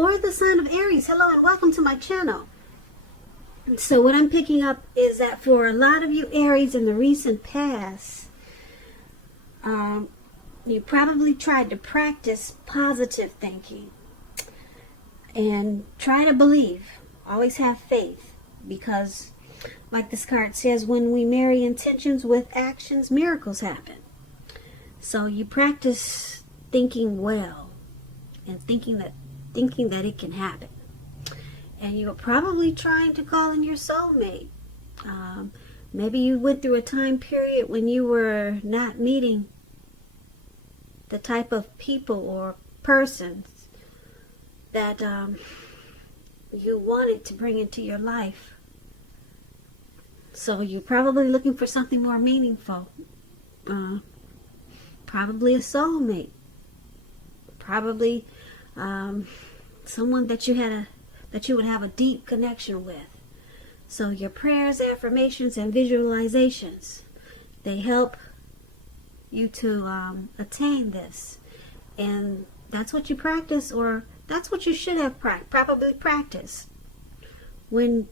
For the sign of Aries, hello and welcome to my channel. So what I'm picking up is that for a lot of you Aries in the recent past, you probably tried to practice positive thinking and try to believe. Always have faith, because like this card says, when we marry intentions with actions, miracles happen. So you practice thinking well and thinking that it can happen. And you're probably trying to call in your soulmate. Maybe you went through a time period when you were not meeting the type of people or persons that you wanted to bring into your life. So you're probably looking for something more meaningful. Probably a soulmate. Probably someone that you would have a deep connection with. So your prayers, affirmations, and visualizations, they help you to attain this. And that's what you practice, or that's what you should have probably practiced when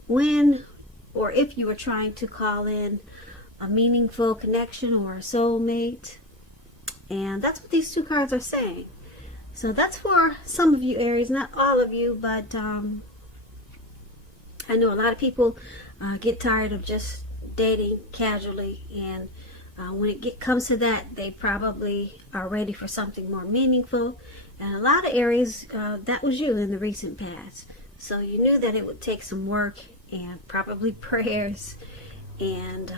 or if you were trying to call in a meaningful connection or a soulmate. And that's what these two cards are saying. So that's for some of you Aries, not all of you, but I know a lot of people get tired of just dating casually, and when it comes to that, they probably are ready for something more meaningful. And a lot of Aries, that was you in the recent past. So you knew that it would take some work and probably prayers and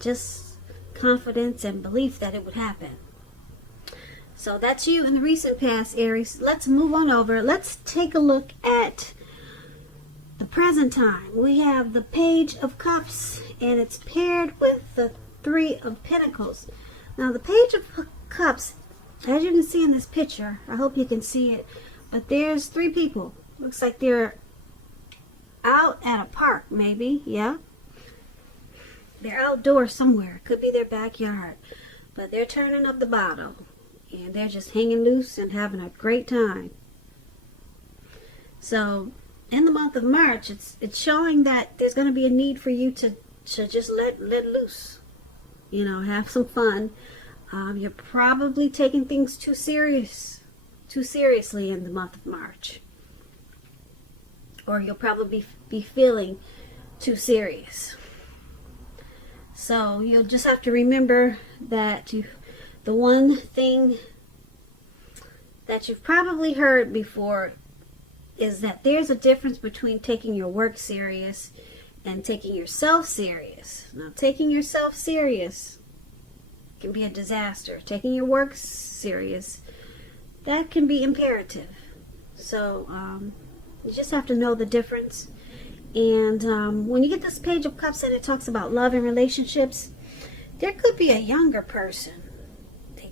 just confidence and belief that it would happen. So that's you in the recent past, Aries. Let's move on over. Let's take a look at the present time. We have the Page of Cups, and it's paired with the Three of Pentacles. Now, the Page of Cups, as you can see in this picture, I hope you can see it, but there's three people. Looks like they're out at a park, maybe. Yeah. They're outdoors somewhere. Could be their backyard. But they're turning up the bottle. And they're just hanging loose and having a great time. So, in the month of March, it's showing that there's going to be a need for you to just let loose. You know, have some fun. You're probably taking things too seriously in the month of March. Or you'll probably be feeling too serious. So, you'll just have to remember that the one thing that you've probably heard before is that there's a difference between taking your work serious and taking yourself serious. Now, taking yourself serious can be a disaster. Taking your work serious, that can be imperative. So, you just have to know the difference. And when you get this Page of Cups and it talks about love and relationships, there could be a younger person.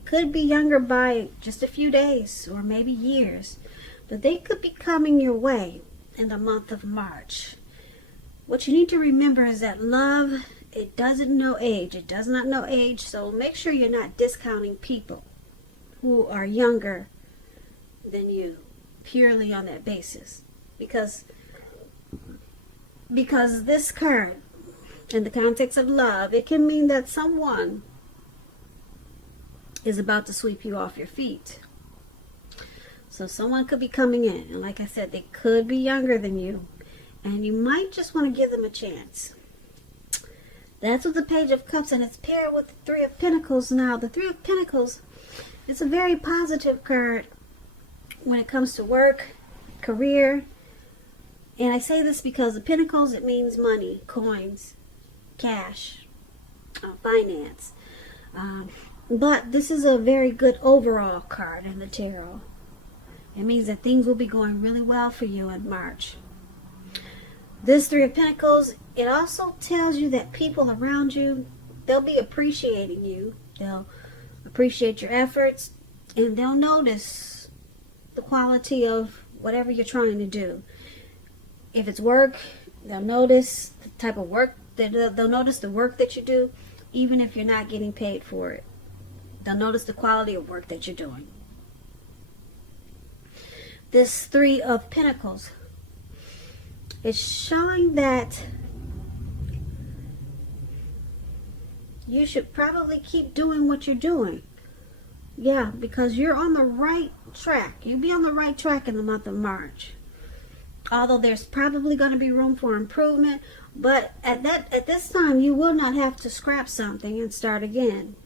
Could be younger by just a few days or maybe years, but they could be coming your way in the month of March. What you need to remember is that love, it doesn't know age. It does not know age, so make sure you're not discounting people who are younger than you purely on that basis, because this card, in the context of love, it can mean that someone is about to sweep you off your feet. So someone could be coming in, and like I said, they could be younger than you, and you might just want to give them a chance. That's what the Page of Cups, and it's paired with the Three of Pentacles. Now, the Three of Pentacles is a very positive card when it comes to work, career, and I say this because the Pentacles, it means money, coins, cash, finance. But this is a very good overall card in the tarot. It means that things will be going really well for you in March. This Three of Pentacles, it also tells you that people around you, they'll be appreciating you. They'll appreciate your efforts, and they'll notice the quality of whatever you're trying to do. If it's work, they'll notice the type of work, they'll notice the work that you do, even if you're not getting paid for it. They'll notice the quality of work that you're doing. this Three of Pentacles. It's showing that you should probably keep doing what you're doing. Yeah, because you're on the right track. You'll be on the right track in the month of March. Although there's probably going to be room for improvement, but at this time you will not have to scrap something and start again.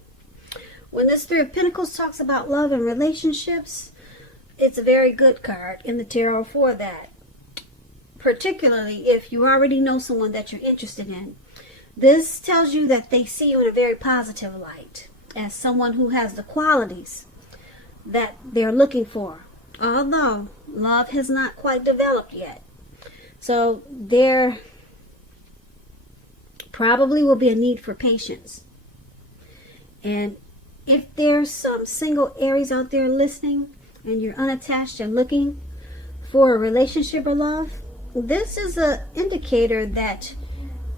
When this Three of Pentacles talks about love and relationships, it's a very good card in the tarot for that. Particularly if you already know someone that you're interested in. This tells you that they see you in a very positive light, as someone who has the qualities that they're looking for. Although love has not quite developed yet. So there probably will be a need for patience. And if there's some single Aries out there listening and you're unattached and looking for a relationship or love, this is an indicator that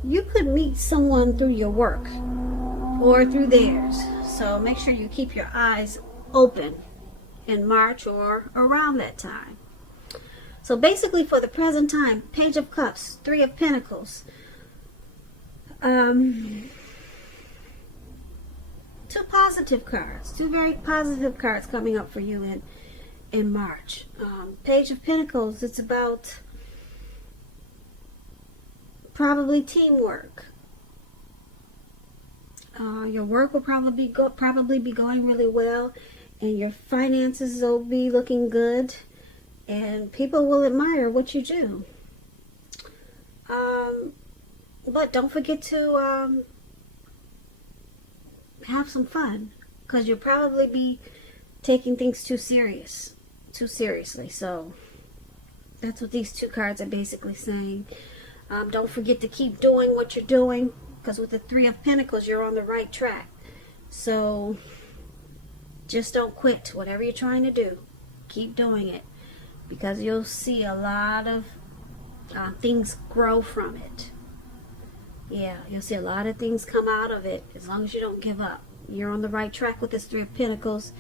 you could meet someone through your work or through theirs. So make sure you keep your eyes open in March or around that time. So basically for the present time, Page of Cups, Three of Pentacles, two positive cards, two very positive cards coming up for you in March. Page of Pentacles, it's about probably teamwork. Your work will probably be going really well, and your finances will be looking good, and people will admire what you do. But don't forget to have some fun, because you'll probably be taking things too seriously. So that's what these two cards are basically saying. Don't forget to keep doing what you're doing, because with the Three of Pentacles, you're on the right track. So just don't quit. Whatever you're trying to do, keep doing it, because you'll see a lot of things grow from it. Yeah, you'll see a lot of things come out of it as long as you don't give up. You're on the right track with this Three of Pentacles.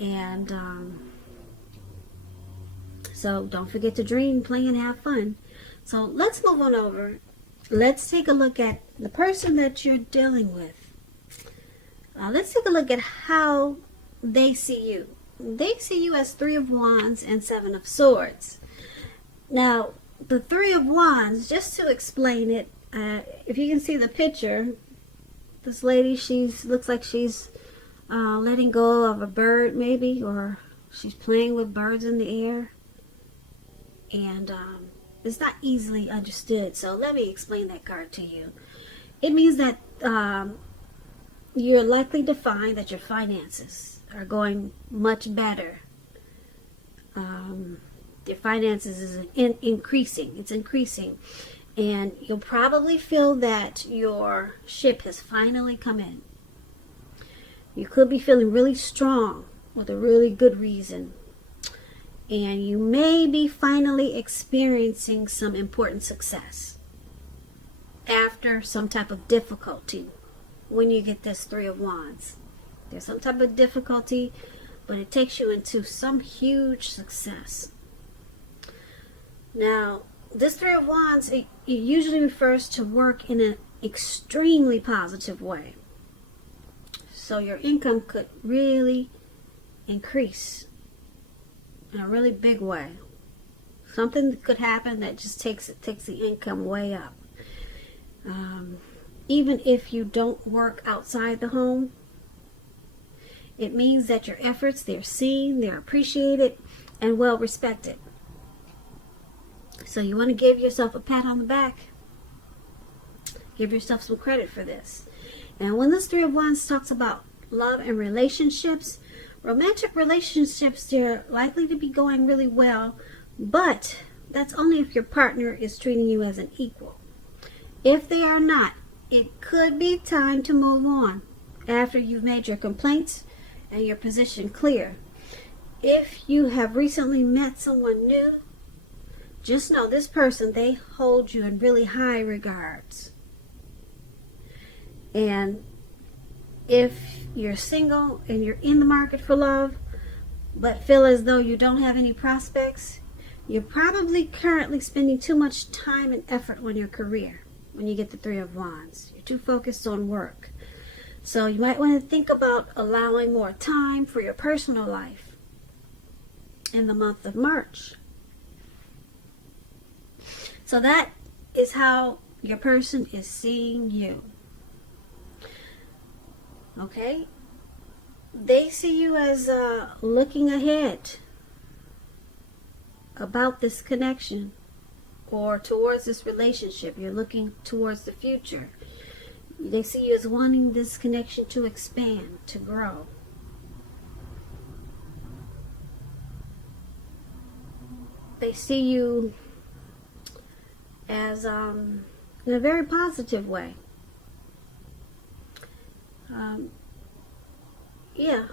And so don't forget to dream, play, and have fun. So let's move on over. Let's take a look at the person that you're dealing with. Let's take a look at how they see you. They see you as Three of Wands and Seven of Swords. Now, the Three of Wands, just to explain it, if you can see the picture, this lady, looks like she's letting go of a bird maybe, or she's playing with birds in the air. And it's not easily understood, so let me explain that card to you. It means that you're likely to find that your finances are going much better. Your finances is increasing. It's increasing. And you'll probably feel that your ship has finally come in. You could be feeling really strong with a really good reason. And you may be finally experiencing some important success after some type of difficulty when you get this Three of Wands. There's some type of difficulty, but it takes you into some huge success. Now, this Three of Wands, it usually refers to work in an extremely positive way. So your income could really increase in a really big way. Something could happen that just takes the income way up. Even if you don't work outside the home, it means that your efforts, they're seen, they're appreciated, and well respected. So you want to give yourself a pat on the back. Give yourself some credit for this. And when this Three of Wands talks about love and relationships, romantic relationships, they're likely to be going really well, but that's only if your partner is treating you as an equal. If they are not, it could be time to move on after you've made your complaints and your position clear. If you have recently met someone new, just know this person, they hold you in really high regards. And if you're single and you're in the market for love, but feel as though you don't have any prospects, you're probably currently spending too much time and effort on your career when you get the Three of Wands. You're too focused on work. So you might want to think about allowing more time for your personal life in the month of March. So that is how your person is seeing you. Okay? They see you as looking ahead about this connection or towards this relationship. You're looking towards the future. They see you as wanting this connection to expand, to grow. They see you as in a very positive way. Yeah,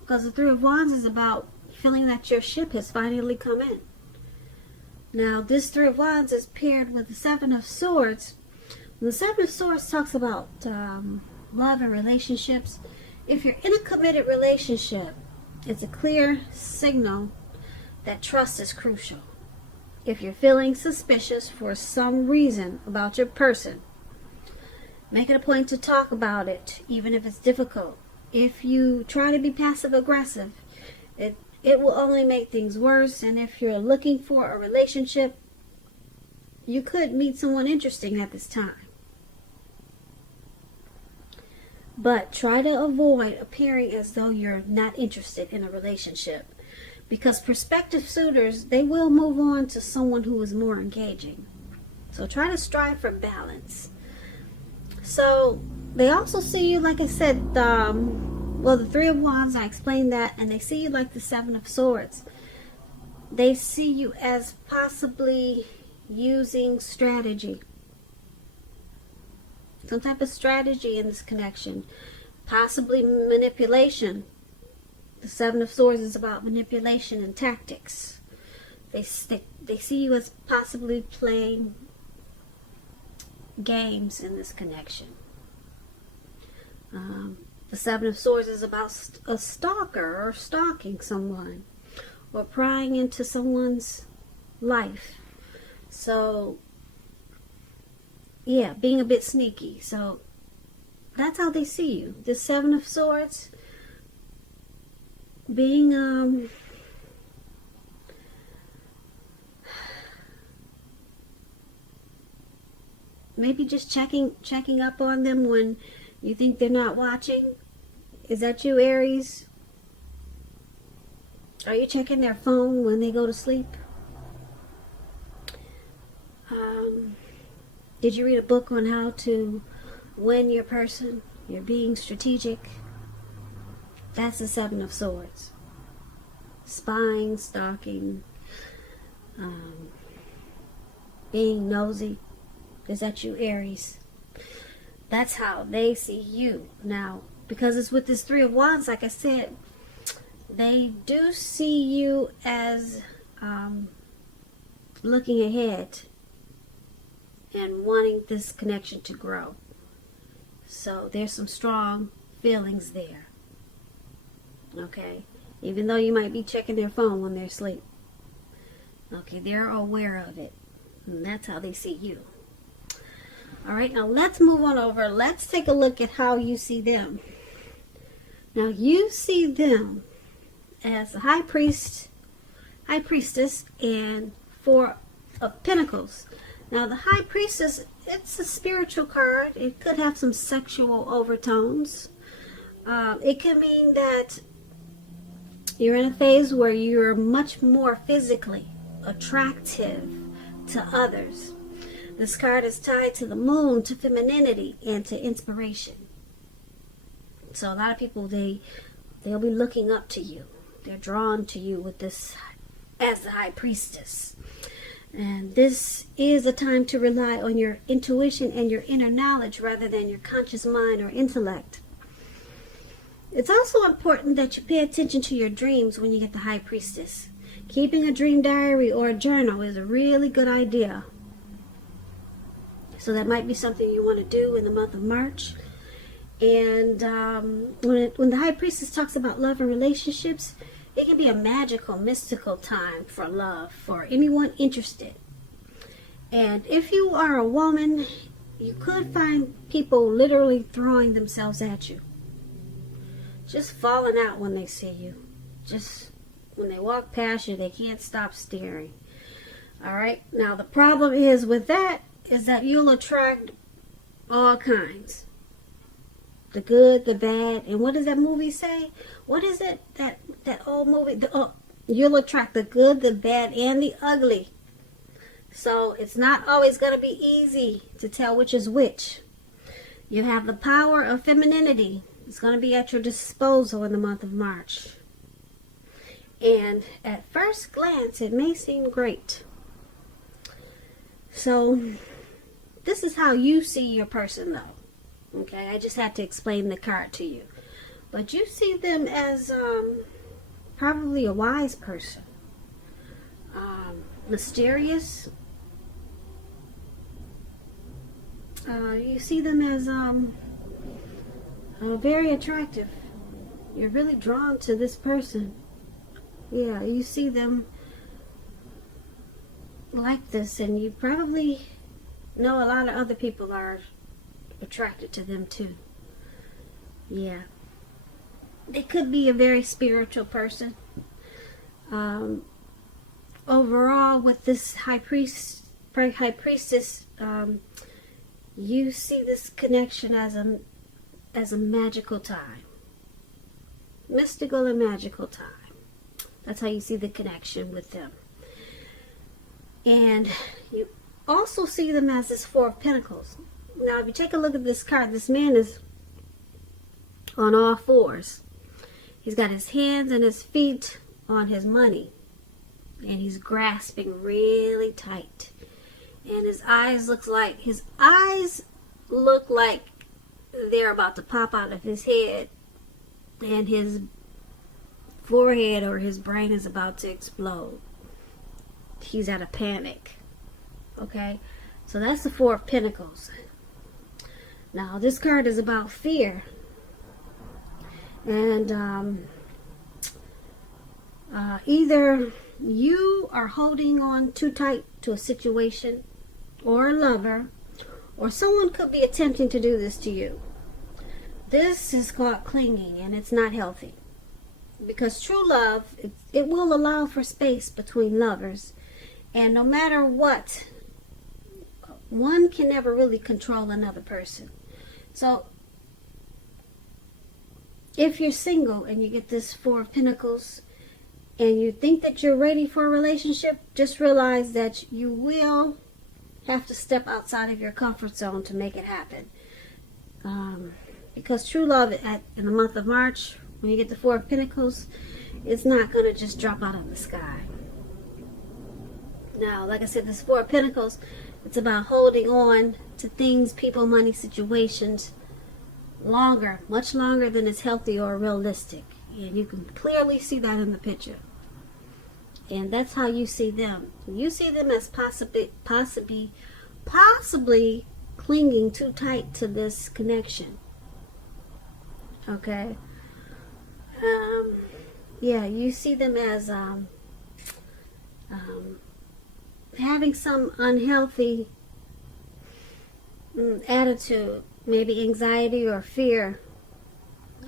because the Three of Wands is about feeling that your ship has finally come in. Now, this Three of Wands is paired with the Seven of Swords. The Seven of Swords talks about love and relationships. If you're in a committed relationship, it's a clear signal that trust is crucial. If you're feeling suspicious for some reason about your person, make it a point to talk about it, even if it's difficult. If you try to be passive aggressive, it will only make things worse. And if you're looking for a relationship, you could meet someone interesting at this time. But try to avoid appearing as though you're not interested in a relationship, because prospective suitors, they will move on to someone who is more engaging. So try to strive for balance. So they also see you, like I said, well, the Three of Wands, I explained that, and they see you like the Seven of Swords. They see you as possibly using strategy. Some type of strategy in this connection. Possibly manipulation. The Seven of Swords is about manipulation and tactics. They see you as possibly playing games in this connection. The Seven of Swords is about a stalker or stalking someone or prying into someone's life. So, yeah, being a bit sneaky. So, that's how they see you. The Seven of Swords being maybe just checking up on them when you think they're not watching. Is that you, Aries? Are you checking their phone when they go to sleep? Did you read a book on how to win your person? You're being strategic. That's the Seven of Swords. Spying, stalking, being nosy. Is that you, Aries? That's how they see you. Now, because it's with this Three of Wands, like I said, they do see you as looking ahead and wanting this connection to grow. So there's some strong feelings there. Okay? Even though you might be checking their phone when they're asleep. Okay, they're aware of it. And that's how they see you. Alright, now let's move on over. Let's take a look at how you see them. Now you see them as a high priest, high priestess, and Four of Pentacles. Now the high priestess, it's a spiritual card. It could have some sexual overtones. It could mean that you're in a phase where you're much more physically attractive to others. This card is tied to the moon, to femininity, and to inspiration. So a lot of people, they'll be looking up to you. They're drawn to you with this as the high priestess. And this is a time to rely on your intuition and your inner knowledge rather than your conscious mind or intellect. It's also important that you pay attention to your dreams when you get the high priestess. Keeping a dream diary or a journal is a really good idea. So that might be something you want to do in the month of March. And when the high priestess talks about love and relationships, it can be a magical, mystical time for love, for anyone interested. And if you are a woman, you could find people literally throwing themselves at you. Just falling out when they see you. Just when they walk past you, they can't stop staring. Alright? Now the problem is with that is that you'll attract all kinds. The good, the bad, and what does that movie say? What is it? That old movie? You'll attract the good, the bad, and the ugly. So it's not always going to be easy to tell which is which. You have the power of femininity. It's going to be at your disposal in the month of March. And at first glance, it may seem great. So this is how you see your person, though. Okay, I just had to explain the card to you. But you see them as probably a wise person. Mysterious. You see them as very attractive. You're really drawn to this person. Yeah, you see them like this, and you probably know a lot of other people are attracted to them too. Yeah. They could be a very spiritual person. Overall, with this high priestess, you see this connection as a magical time. Mystical and magical time. That's how you see the connection with them. And you also see them as this Four of Pentacles. Now, if you take a look at this card, this man is on all fours. He's got his hands and his feet on his money. And he's grasping really tight. And his eyes look like they're about to pop out of his head. And his forehead or his brain is about to explode. He's at a panic. Okay? So that's the Four of Pentacles. Now, this card is about fear. And either you are holding on too tight to a situation or a lover, or someone could be attempting to do this to you. This is called clinging, and it's not healthy. Because true love, it will allow for space between lovers. And no matter what, one can never really control another person. So, if you're single and you get this Four of Pentacles and you think that you're ready for a relationship, just realize that you will have to step outside of your comfort zone to make it happen. Because true love in the month of March, when you get the Four of Pentacles, it's not going to just drop out of the sky. Now, like I said, this Four of Pentacles, it's about holding on to things, people, money, situations longer, much longer than is healthy or realistic. And you can clearly see that in the picture. And that's how you see them. You see them as possibly clinging too tight to this connection. Okay? Yeah, you see them as having some unhealthy attitude, maybe anxiety or fear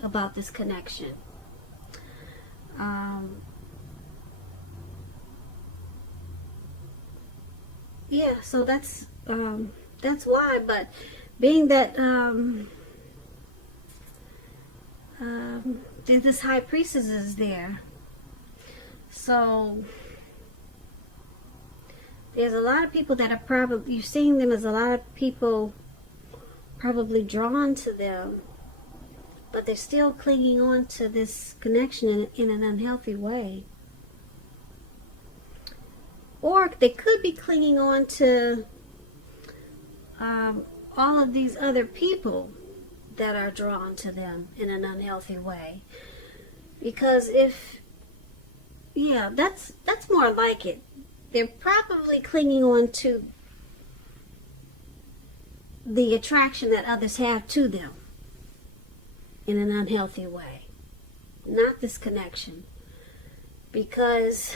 about this connection. Yeah, so that's why. But being that this high priestess is there, so there's a lot of people that are probably, you're seeing them as a lot of people probably drawn to them, but they're still clinging on to this connection in an unhealthy way. Or they could be clinging on to all of these other people that are drawn to them in an unhealthy way. Because that's more like it. They're probably clinging on to the attraction that others have to them in an unhealthy way. Not this connection. Because,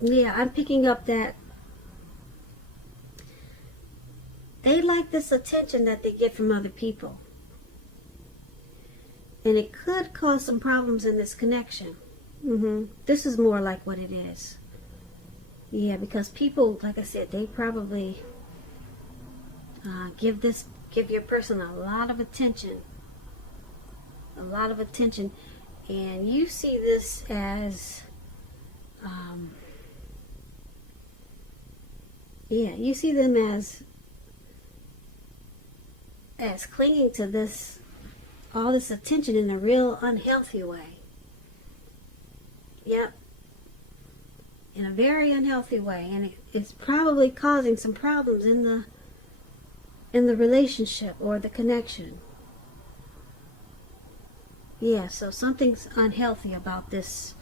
yeah, I'm picking up that they like this attention that they get from other people. And it could cause some problems in this connection. This is more like what it is. Yeah, because people, like I said, they probably give your person a lot of attention. A lot of attention. And you see this as, you see them as clinging to this, all this attention in a real unhealthy way. Yep. In a very unhealthy way. And it's probably causing some problems in the relationship or the connection. Yeah, so something's unhealthy about this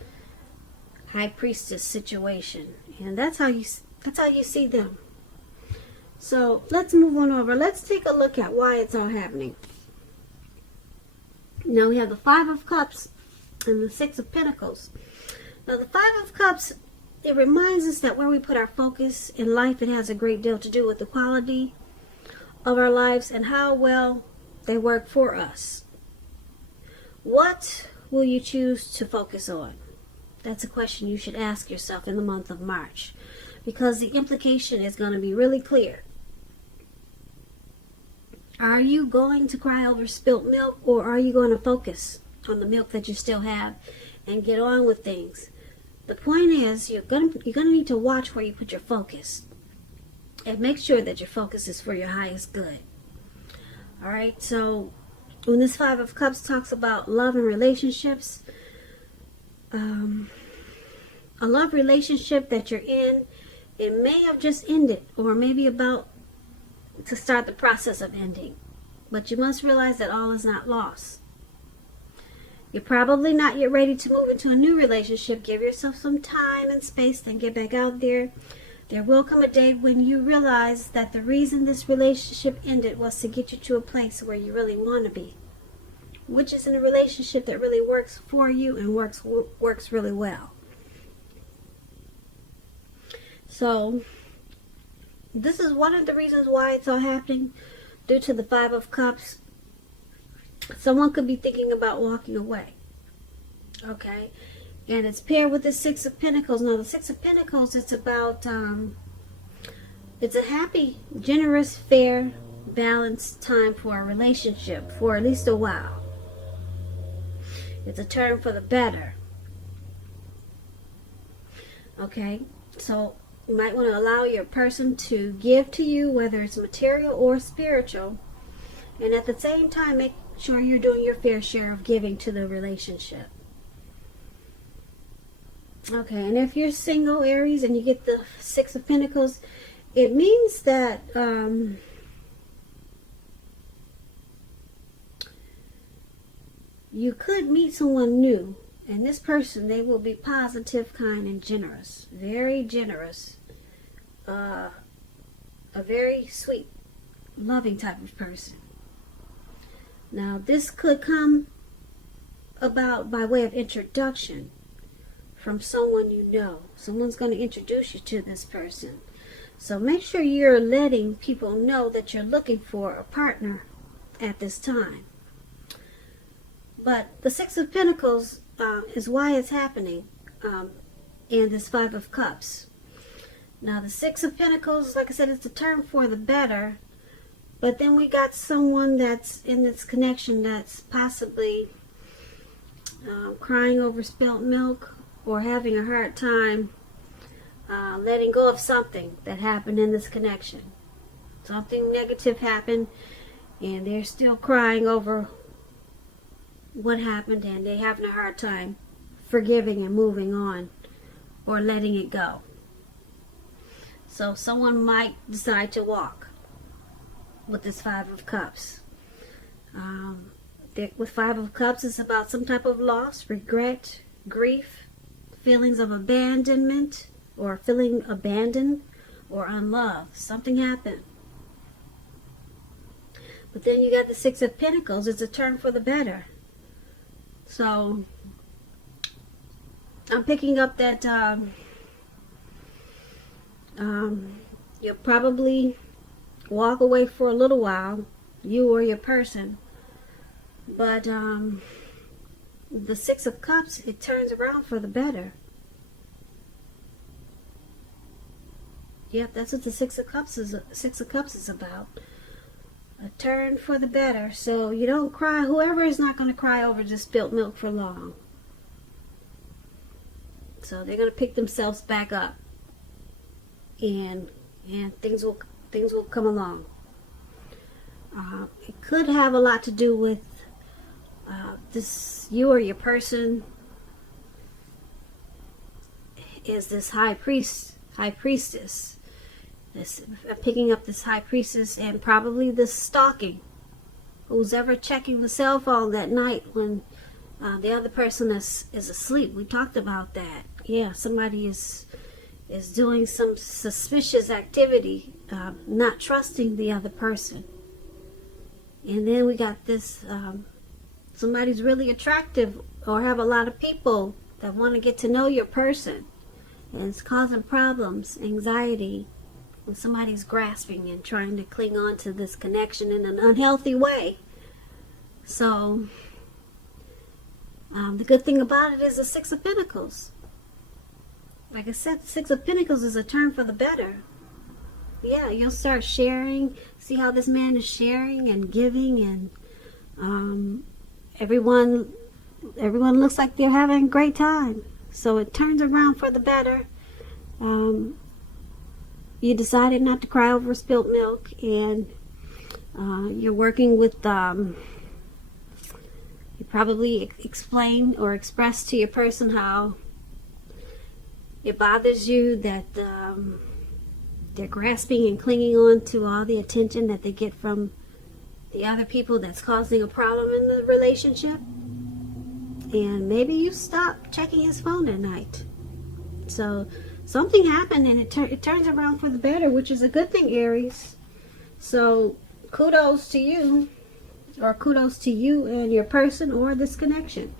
high priestess situation. And that's how you see them. So let's move on over. Let's take a look at why it's all happening. Now we have the Five of Cups and the Six of Pentacles. Now the Five of Cups, it reminds us that where we put our focus in life, it has a great deal to do with the quality of our lives and how well they work for us. What will you choose to focus on? That's a question you should ask yourself in the month of March, because the implication is going to be really clear. Are you going to cry over spilt milk, or are you going to focus on the milk that you still have and get on with things? The point is, you're going to need to watch where you put your focus and make sure that your focus is for your highest good. All right, so when this Five of Cups talks about love and relationships, a love relationship that you're in, it may have just ended or maybe about to start the process of ending. But you must realize that all is not lost. You're probably not yet ready to move into a new relationship. Give yourself some time and space, then get back out there. There will come a day when you realize that the reason this relationship ended was to get you to a place where you really want to be, which is in a relationship that really works for you and works really well. So this is one of the reasons why it's all happening, due to the Five of Cups. Someone could be thinking about walking away. Okay? And it's paired with the Six of Pentacles. Now the Six of Pentacles, it's about, it's a happy, generous, fair, balanced time for a relationship for at least a while. It's a turn for the better. Okay? So you might want to allow your person to give to you, whether it's material or spiritual. And at the same time, make sure you're doing your fair share of giving to the relationship. Okay, and if you're single, Aries, and you get the Six of Pentacles, it means that you could meet someone new. And this person, they will be positive, kind, and generous. Very generous. A very sweet, loving type of person. Now, this could come about by way of introduction from someone you know. Someone's going to introduce you to this person. So make sure you're letting people know that you're looking for a partner at this time. But the Six of Pentacles is why it's happening in this Five of Cups. Now the Six of Pentacles, like I said, it's a turn for the better. But then we got someone that's in this connection that's possibly crying over spilt milk or having a hard time letting go of something that happened in this connection. Something negative happened and they're still crying over what happened, and they're having a hard time forgiving and moving on or letting it go. So someone might decide to walk with this Five of Cups. With Five of Cups, it's about some type of loss, regret, grief, feelings of abandonment, or feeling abandoned or unloved. Something happened. But then you got the Six of Pentacles. It's a turn for the better. So I'm picking up that you'll probably walk away for a little while, you or your person. But the Six of Cups, it turns around for the better. Yep, that's what the Six of Cups is about. A turn for the better. So you don't cry. Whoever is not going to cry over just spilt milk for long. So they're going to pick themselves back up, and things will come along. It could have a lot to do with this. You or your person is this high priestess. Picking up this high priestess, and probably this stalking. Who's ever checking the cell phone at night when the other person is asleep? We talked about that. Yeah, somebody is doing some suspicious activity, not trusting the other person. And then we got this, somebody's really attractive or have a lot of people that want to get to know your person. And it's causing problems, anxiety, when somebody's grasping and trying to cling on to this connection in an unhealthy way. So, the good thing about it is the Six of Pentacles. Like I said, the Six of Pentacles is a turn for the better. Yeah, you'll start sharing. See how this man is sharing and giving, and everyone looks like they're having a great time. So it turns around for the better. You decided not to cry over spilt milk, and you're working with. You probably explain or express to your person how it bothers you that they're grasping and clinging on to all the attention that they get from the other people that's causing a problem in the relationship. And maybe you stop checking his phone at night. So something happened, and it turns around for the better, which is a good thing, Aries. So kudos to you, or kudos to you and your person or this connection.